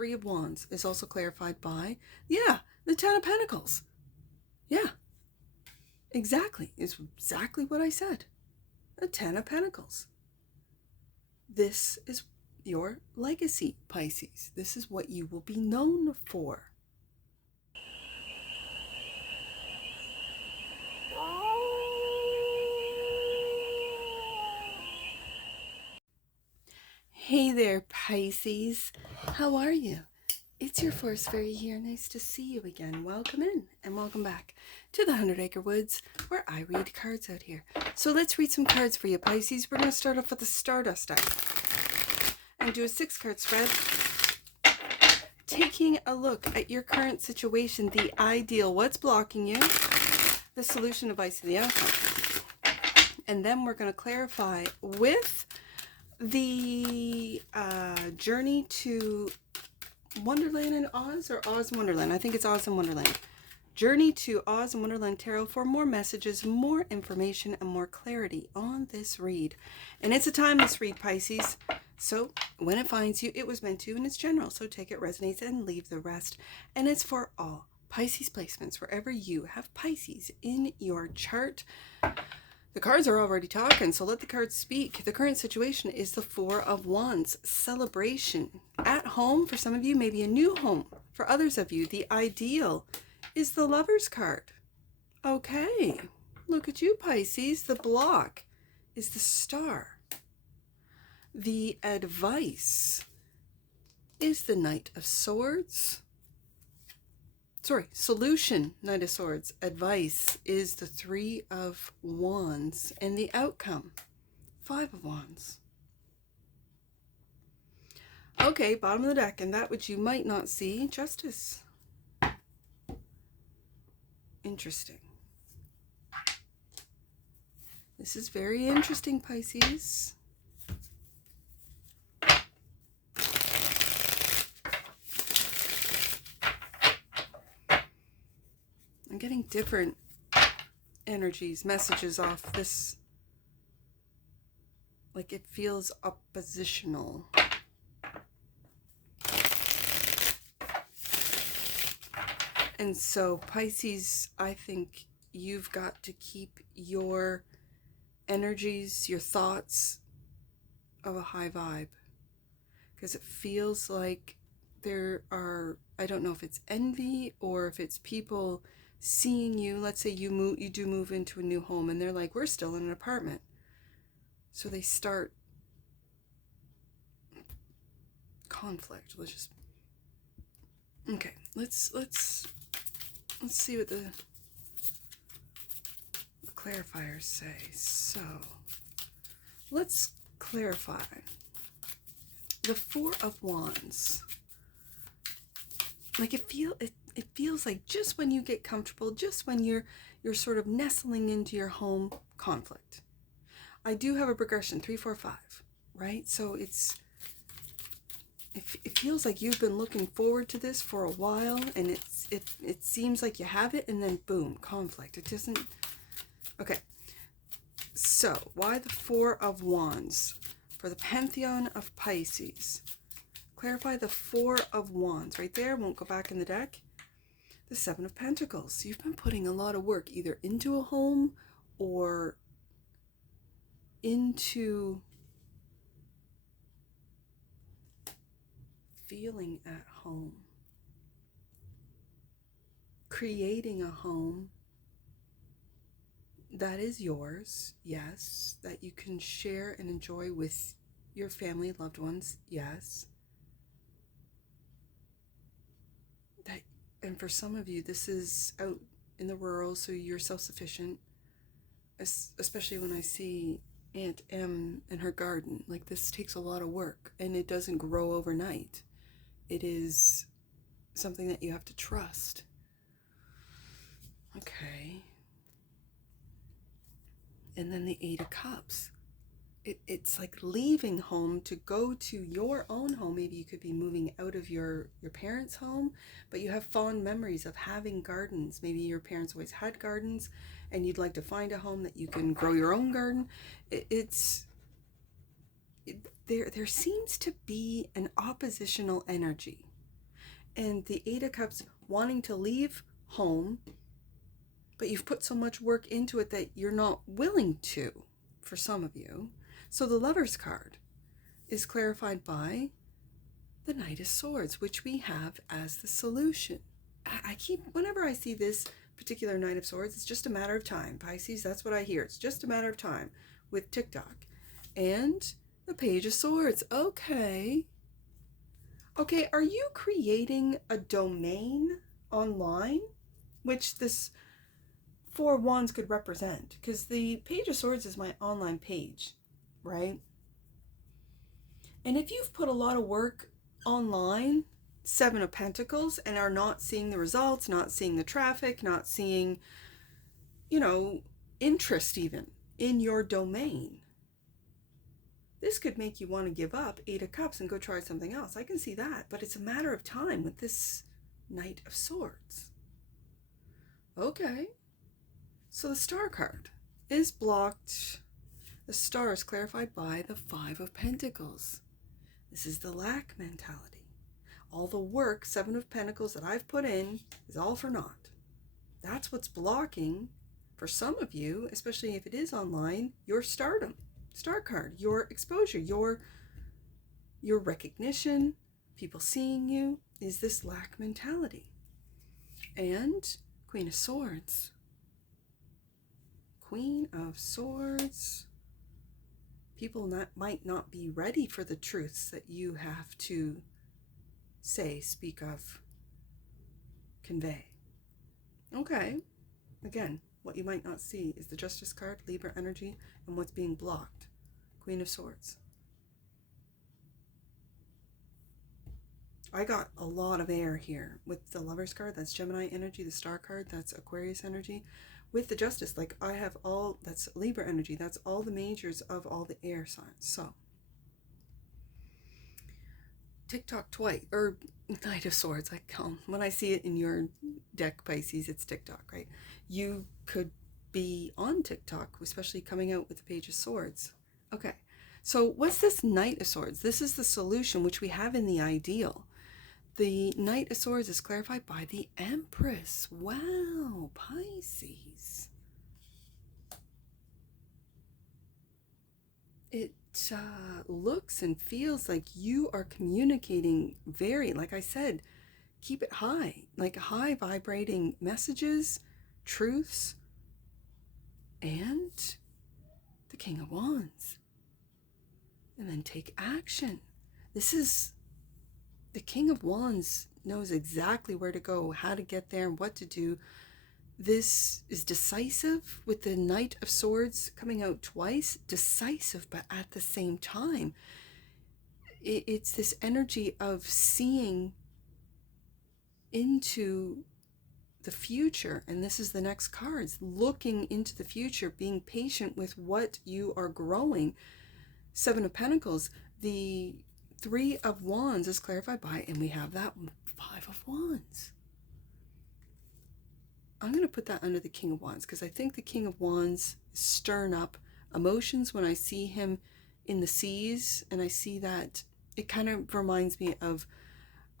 Three of Wands is also clarified by, yeah, the Ten of Pentacles. Yeah, exactly. It's exactly what I said. The Ten of Pentacles. This is your legacy, Pisces. This is what you will be known for. Hey there, Pisces. How are you? It's your Force Fairy here. Nice to see you again. Welcome in and welcome back to the 100 Acre Woods, where I read cards out here. So let's read some cards for you, Pisces. We're going to start off with the Stardust deck and do a 6-card spread, taking a look at your current situation, the ideal, what's blocking you, the solution, advice, and the outcome. And then we're going to clarify with the journey to Wonderland and Oz, or Oz and Wonderland. I think it's Oz and Wonderland. Journey to Oz and Wonderland Tarot for more messages, more information, and more clarity on this read. And it's a timeless read, Pisces. So when it finds you, it was meant to, and it's general. So take it, resonates, and leave the rest. And it's for all Pisces placements, wherever you have Pisces in your chart. The cards are already talking, so let the cards speak. The current situation is the Four of Wands. Celebration. At home, for some of you, maybe a new home. For others of you, the ideal is the Lover's card. Okay, look at you, Pisces. The block is the Star. The advice is the Knight of Swords. Solution, Knight of Swords. Advice is the Three of Wands. And the outcome, Five of Wands. Okay, bottom of the deck, and that which you might not see, Justice. Interesting. This is very interesting, Pisces. I'm getting different energies, messages off this. Like it feels oppositional. And so, Pisces, I think you've got to keep your energies, your thoughts of a high vibe. Because it feels like there are, I don't know if it's envy or if it's people seeing you. Let's say you do move into a new home and they're like, we're still in an apartment. So they start conflict. Okay, let's see what the clarifiers say. So let's clarify the Four of Wands. Like it feels like just when you get comfortable, just when you're sort of nestling into your home, conflict. I do have a progression, 3, 4, 5, right? So it feels like you've been looking forward to this for a while, and it seems like you have it, and then boom, conflict. It doesn't. Okay. So why the Four of Wands for the Pantheon of Pisces? Clarify the Four of Wands right there. Won't go back in the deck. The Seven of Pentacles. So you've been putting a lot of work either into a home or into feeling at home. Creating a home that is yours, yes. That you can share and enjoy with your family, loved ones, yes. And for some of you, this is out in the rural, so you're self-sufficient, especially when I see Aunt M and her garden. Like, this takes a lot of work, and it doesn't grow overnight. It is something that you have to trust. Okay. And then the Eight of Cups. It's like leaving home to go to your own home. Maybe you could be moving out of your parents' home, but you have fond memories of having gardens. Maybe your parents always had gardens and you'd like to find a home that you can grow your own garden. There seems to be an oppositional energy and the Eight of Cups wanting to leave home, but you've put so much work into it that you're not willing to, for some of you. So the Lover's card is clarified by the Knight of Swords, which we have as the solution. Whenever I see this particular Knight of Swords, it's just a matter of time. Pisces, that's what I hear. It's just a matter of time with TikTok. And the Page of Swords. Okay. Okay, are you creating a domain online? Which this Four of Wands could represent. Because the Page of Swords is my online page, right? And if you've put a lot of work online, Seven of Pentacles, and are not seeing the results, not seeing the traffic, not seeing, interest even in your domain, this could make you want to give up Eight of Cups and go try something else. I can see that, but it's a matter of time with this Knight of Swords. Okay, so the Star card is blocked. The Star is clarified by the Five of Pentacles. This is the lack mentality. All the work, Seven of Pentacles, that I've put in is all for naught. That's what's blocking, for some of you, especially if it is online, your stardom. Star card, your exposure, your recognition, people seeing you, is this lack mentality. And Queen of Swords. Queen of Swords. People might not be ready for the truths that you have to say, speak of, convey. Okay. Again, what you might not see is the Justice card, Libra energy, and what's being blocked. Queen of Swords. I got a lot of air here with the Lover's card. That's Gemini energy. The Star card, that's Aquarius energy. With the Justice, like I have all, that's Libra energy. That's all the majors of all the air signs. So TikTok twice, or Knight of Swords, I call them. When I see it in your deck, Pisces, it's TikTok, right? You could be on TikTok, especially coming out with the Page of Swords. Okay, so what's this Knight of Swords? This is the solution, which we have in the ideal. The Knight of Swords is clarified by the Empress. Wow, Pisces. It looks and feels like you are communicating very, like I said, keep it high, like high vibrating messages, truths, and the King of Wands. And then take action. This is, the King of Wands knows exactly where to go, how to get there, and what to do. This is decisive with the Knight of Swords coming out twice. Decisive, but at the same time, it's this energy of seeing into the future. And this is the next cards, looking into the future, being patient with what you are growing. Seven of Pentacles, the Three of Wands is clarified by, and we have that one, Five of Wands. I'm going to put that under the King of Wands because I think the King of Wands is stirring up emotions when I see him in the seas, and I see that it kind of reminds me of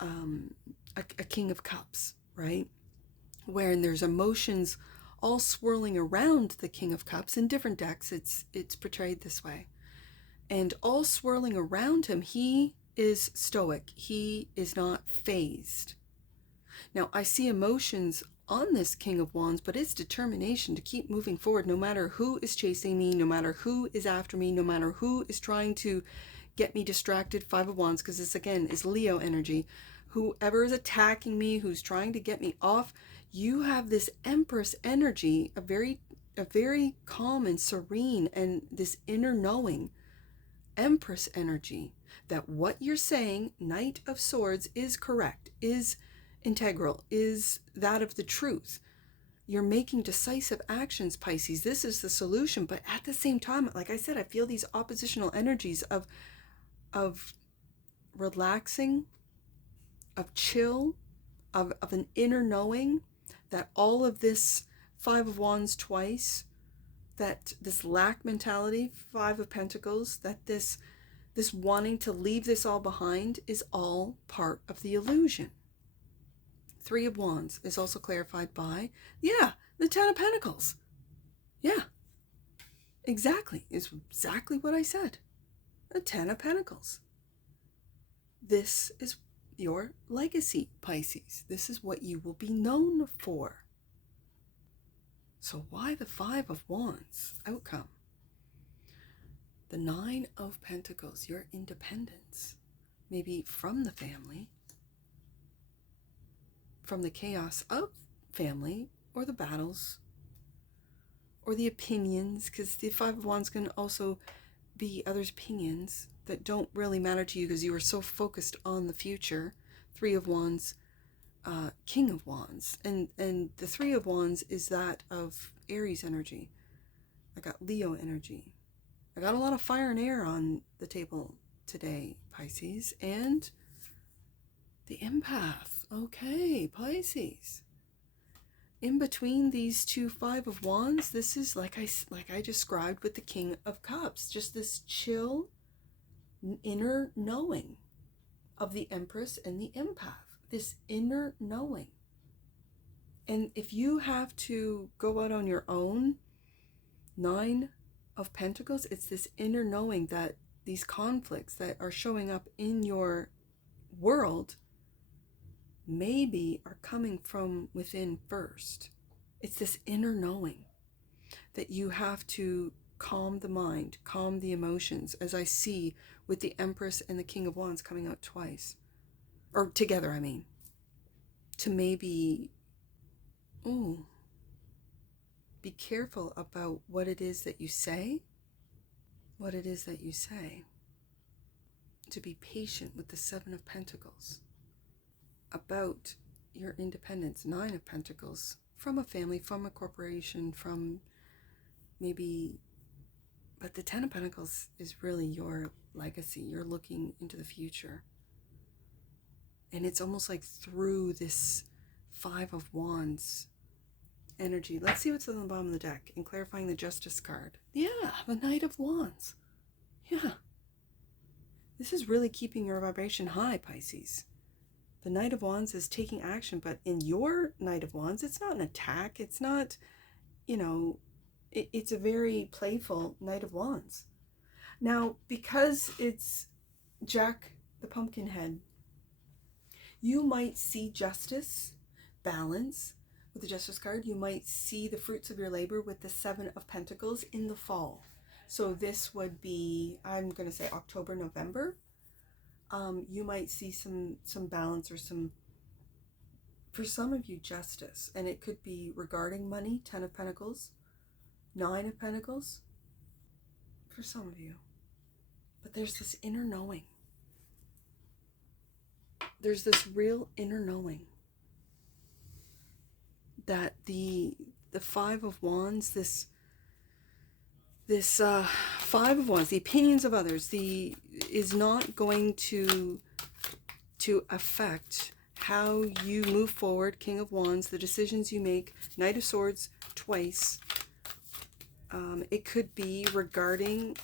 a King of Cups, right? Wherein there's emotions all swirling around the King of Cups. In different decks, it's portrayed this way. And all swirling around him, he is stoic. He is not phased. Now, I see emotions on this King of Wands, but it's determination to keep moving forward no matter who is chasing me, no matter who is after me, no matter who is trying to get me distracted. Five of Wands, because this again is Leo energy. Whoever is attacking me, who's trying to get me off, you have this Empress energy, a very calm and serene, and this inner knowing Empress energy that what you're saying, Knight of Swords, is correct, is integral, is that of the truth. You're making decisive actions, Pisces. This is the solution. But at the same time, like I said, I feel these oppositional energies of relaxing, of chill, of an inner knowing that all of this Five of Wands twice, that this lack mentality, Five of Pentacles, that this wanting to leave this all behind is all part of the illusion. Three of Wands is also clarified by, yeah, the Ten of Pentacles. Yeah, exactly. It's exactly what I said. The Ten of Pentacles. This is your legacy, Pisces. This is what you will be known for. So why the Five of Wands outcome? The Nine of Pentacles, your independence. Maybe from the family, from the chaos of family, or the battles, or the opinions, because the Five of Wands can also be others' opinions that don't really matter to you because you are so focused on the future. Three of Wands, King of Wands, and the Three of Wands is that of Aries energy. I got Leo energy. I got a lot of fire and air on the table today, Pisces, and the empath. Okay, Pisces. In between these two Five of Wands, this is like I described with the King of Cups, just this chill inner knowing of the Empress and the empath, this inner knowing. And if you have to go out on your own, Nine of Pentacles, it's this inner knowing that these conflicts that are showing up in your world maybe are coming from within first. It's this inner knowing that you have to calm the mind, calm the emotions, as I see with the Empress and the King of Wands coming out twice. Or together, I mean. To maybe, be careful about what it is that you say. What it is that you say. To be patient with the Seven of Pentacles. About your independence, Nine of Pentacles, from a family, from a corporation, from maybe, but the Ten of Pentacles is really your legacy. You're looking into the future. And it's almost like through this Five of Wands energy. Let's see what's on the bottom of the deck in clarifying the Justice card. Yeah, the Knight of Wands. Yeah. This is really keeping your vibration high, Pisces. The Knight of Wands is taking action, but in your Knight of Wands, it's not an attack. It's not, it's a very playful Knight of Wands. Now, because it's Jack the Pumpkinhead, you might see justice, balance with the Justice card. You might see the fruits of your labor with the Seven of Pentacles in the fall. So this would be, I'm going to say October, November. You might see some balance or some, for some of you, justice. And it could be regarding money, Ten of Pentacles, Nine of Pentacles, for some of you. But there's this inner knowing. There's this real inner knowing that the Five of Wands, this Five of Wands, the opinions of others, is not going to affect how you move forward. King of Wands, the decisions you make. Knight of Swords twice. It could be regarding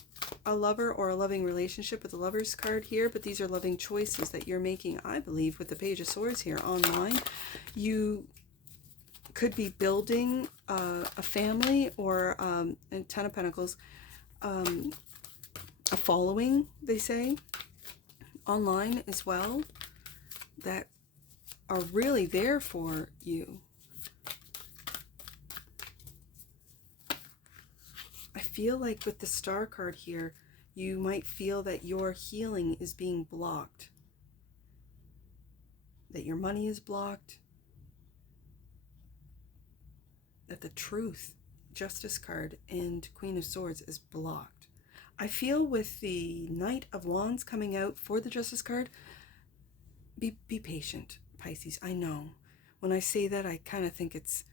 a lover or a loving relationship with the Lover's card here, but these are loving choices that you're making, I believe, with the Page of Swords here online. You could be building a family or and Ten of Pentacles, a following, they say, online as well, that are really there for you. I feel like with the Star card here, you might feel that your healing is being blocked, that your money is blocked, that the Truth, Justice card, and Queen of Swords is blocked. I feel with the Knight of Wands coming out for the Justice card, be patient, Pisces. I know. When I say that, I kind of think it's,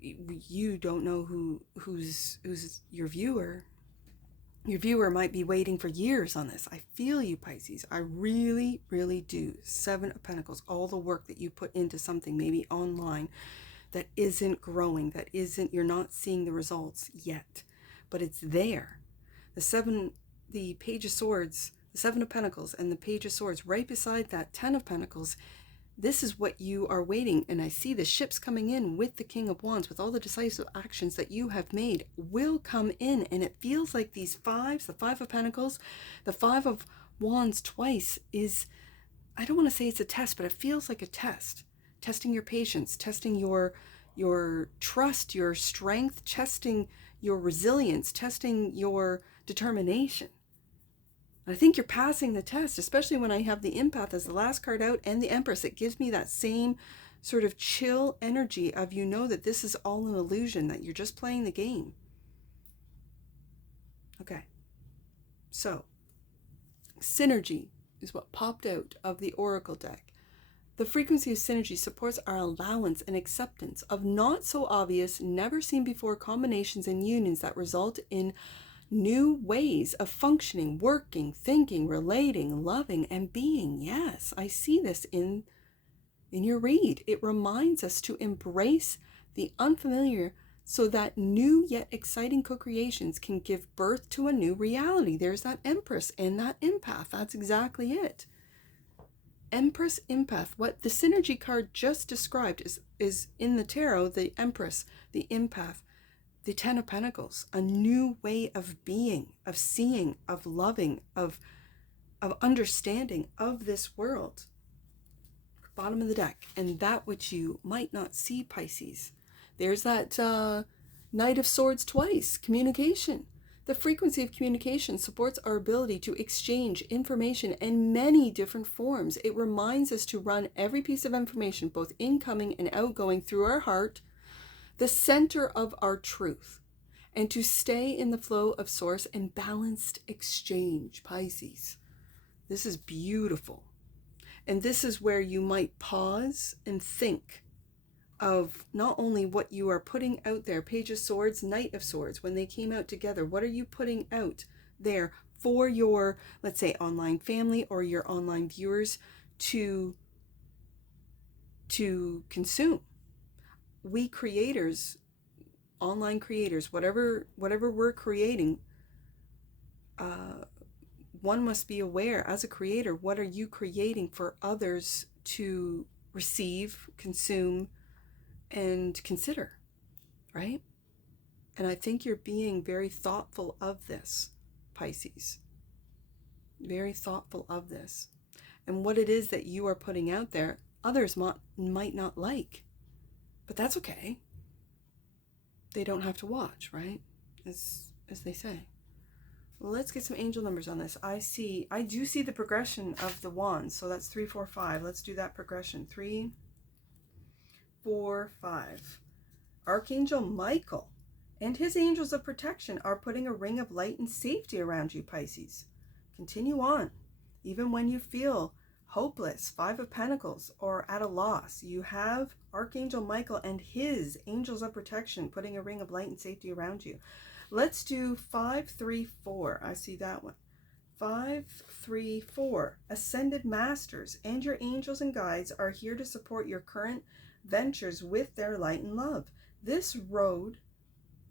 you don't know who's your viewer. Your viewer might be waiting for years on this. I feel you, Pisces. I really, really do. Seven of Pentacles, all the work that you put into something, maybe online, that isn't growing, that isn't, you're not seeing the results yet, but it's there. The Page of Swords, the Seven of Pentacles, and the Page of Swords, right beside that Ten of Pentacles, This is what you are waiting. And I see the ships coming in with the King of Wands, with all the decisive actions that you have made will come in. And it feels like these fives, the Five of Pentacles, the Five of Wands twice is, I don't want to say it's a test, but it feels like a test. Testing your patience, testing your trust, your strength, testing your resilience, testing your determination. I think you're passing the test, especially when I have the Empath as the last card out and the Empress. It gives me that same sort of chill energy of, you know, that this is all an illusion, that you're just playing the game. Okay. So, synergy is what popped out of the Oracle deck. The frequency of synergy supports our allowance and acceptance of not so obvious, never seen before combinations and unions that result in new ways of functioning, working, thinking, relating, loving, and being. Yes, I see this in your read. It reminds us to embrace the unfamiliar so that new yet exciting co-creations can give birth to a new reality. There's that Empress and that Empath. That's exactly it. Empress, Empath. What the synergy card just described is in the tarot, the Empress, the Empath, the Ten of Pentacles, a new way of being, of seeing, of loving, of understanding of this world. Bottom of the deck. And that which you might not see, Pisces. There's that Knight of Swords twice, communication. The frequency of communication supports our ability to exchange information in many different forms. It reminds us to run every piece of information, both incoming and outgoing, through our heart, the center of our truth, and to stay in the flow of source and balanced exchange, Pisces. This is beautiful. And this is where you might pause and think of not only what you are putting out there, Page of Swords, Knight of Swords, when they came out together, what are you putting out there for your, let's say, online family or your online viewers to consume? We creators, online creators, whatever we're creating, one must be aware as a creator, what are you creating for others to receive, consume, and consider, right? And I think you're being very thoughtful of this, Pisces. Very thoughtful of this. And what it is that you are putting out there, others might not like. But that's okay. They don't have to watch, right? As they say. Well, let's get some angel numbers on this. I do see the progression of the wands. So that's 3, 4, 5. Let's do that progression. 3, 4, 5. Archangel Michael and his angels of protection are putting a ring of light and safety around you, Pisces. Continue on. Even when you feel hopeless, 5 of Pentacles, or at a loss, you have Archangel Michael and his angels of protection putting a ring of light and safety around you. Let's do 5, 3, 4. I see that one. 5, 3, 4. Ascended Masters and your angels and guides are here to support your current ventures with their light and love. This road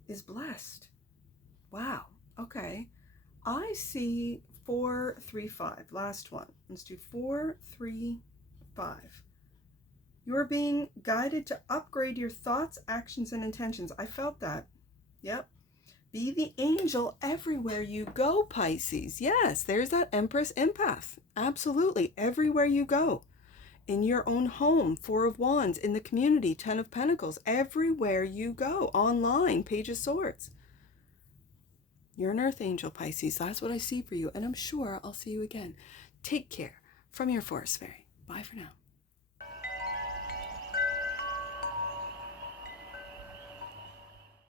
is blessed. Wow. Okay. I see 4, 3, 5. Last one. Let's do 4, 3, 5. You're being guided to upgrade your thoughts, actions, and intentions. I felt that. Yep. Be the angel everywhere you go, Pisces. Yes, there's that Empress Empath. Absolutely. Everywhere you go. In your own home, 4 of Wands. In the community, 10 of Pentacles. Everywhere you go. Online, Page of Swords. You're an earth angel, Pisces. That's what I see for you. And I'm sure I'll see you again. Take care from your forest fairy. Bye for now.